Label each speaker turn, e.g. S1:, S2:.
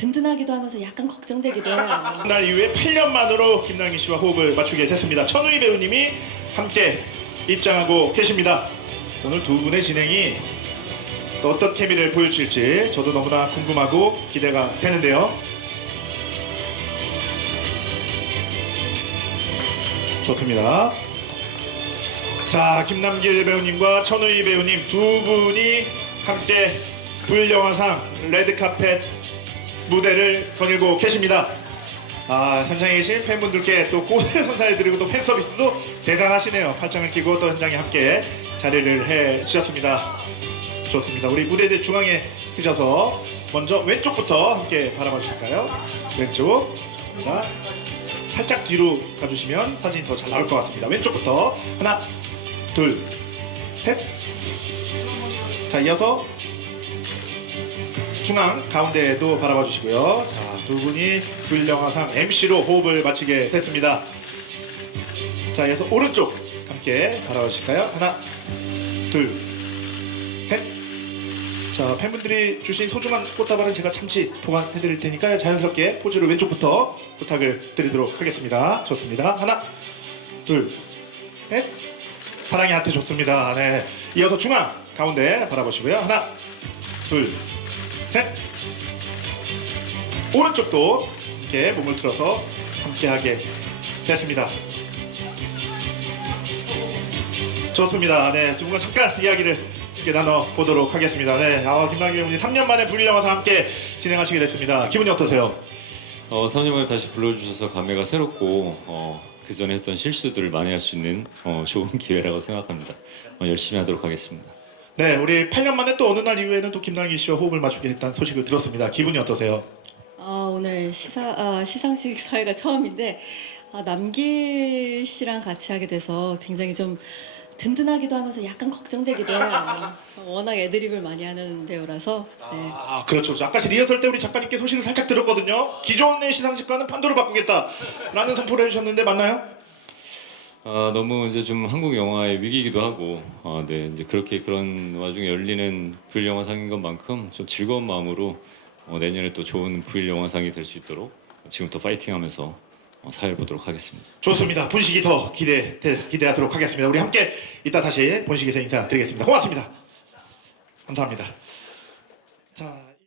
S1: 든든하기도 하면서 약간 걱정되기도 해요.
S2: 날 이후에 8년 만으로 김남기 씨와 호흡을 맞추게 됐습니다. 천우희 배우님이 함께 입장하고 계십니다. 오늘 두 분의 진행이 또 어떤 케미를 보여줄지 저도 너무나 궁금하고 기대가 되는데요. 좋습니다. 자, 김남길 배우님과 천우희 배우님 두 분이 함께 불영화상 레드카펫 무대를 거닐고 계십니다. 아, 현장에 계신 팬분들께 또 꽃을 선사해드리고 또 팬 서비스도 대단하시네요. 팔짱을 끼고 또 현장에 함께 자리를 해 주셨습니다. 좋습니다. 우리 무대 중앙에 드셔서 먼저 왼쪽부터 함께 바라봐 주실까요? 왼쪽 좋습니다. 살짝 뒤로 가주시면 사진이 더 잘 나올 것 같습니다. 왼쪽부터 하나, 둘, 셋. 자 이어서 중앙 가운데도 바라봐 주시고요. 자 두 분이 불영화상 MC로 호흡을 마치게 됐습니다. 자 이어서 오른쪽 함께 바라봐 주실까요? 하나, 둘, 셋. 자 팬분들이 주신 소중한 꽃다발은 제가 참치 보관해 드릴 테니까 자연스럽게 포즈를 왼쪽부터 부탁을 드리도록 하겠습니다. 좋습니다. 하나, 둘, 셋. 사랑의 하트 좋습니다. 네. 이어서 중앙 가운데 바라보시고요. 하나, 둘, 셋. 오른쪽도 이렇게 몸을 틀어서 함께하게 됐습니다. 좋습니다. 네, 두 분과 잠깐 이야기를 이렇게 나눠 보도록 하겠습니다. 네, 아, 김남기 배우님 3년 만에 불려와서 함께 진행하시게 됐습니다. 기분이 어떠세요?
S3: 어, 3년 만에 다시 불러주셔서 감회가 새롭고 어, 그 전에 했던 실수들을 많이 할 수 있는 어, 좋은 기회라고 생각합니다. 어, 열심히 하도록 하겠습니다.
S2: 네, 우리 8년 만에 또 어느 날 이후에는 또 김남기 씨와 호흡을 맞추게 됐다는 소식을 들었습니다. 기분이 어떠세요?
S1: 아, 오늘 시사 아, 시상식 사회가 처음인데 아, 남길 씨랑 같이 하게 돼서 굉장히 좀 든든하기도 하면서 약간 걱정되기도 해요. 워낙 애드립을 많이 하는 배우라서 네.
S2: 아, 그렇죠. 아까 리허설 때 우리 작가님께 소식을 살짝 들었거든요. 기존의 시상식과는 판도를 바꾸겠다라는 선포를 해주셨는데 맞나요?
S3: 아, 너무 이제 좀 한국 영화의 위기이기도 하고, 어, 네 이제 그렇게 그런 와중에 열리는 부일 영화상인 것만큼 좀 즐거운 마음으로 어, 내년에 또 좋은 부일 영화상이 될 수 있도록 지금부터 파이팅하면서 어, 사회를 보도록 하겠습니다.
S2: 좋습니다. 본식이 더 기대 기대하도록 하겠습니다. 우리 함께 이따 다시 본식에서 인사드리겠습니다. 고맙습니다. 감사합니다. 자.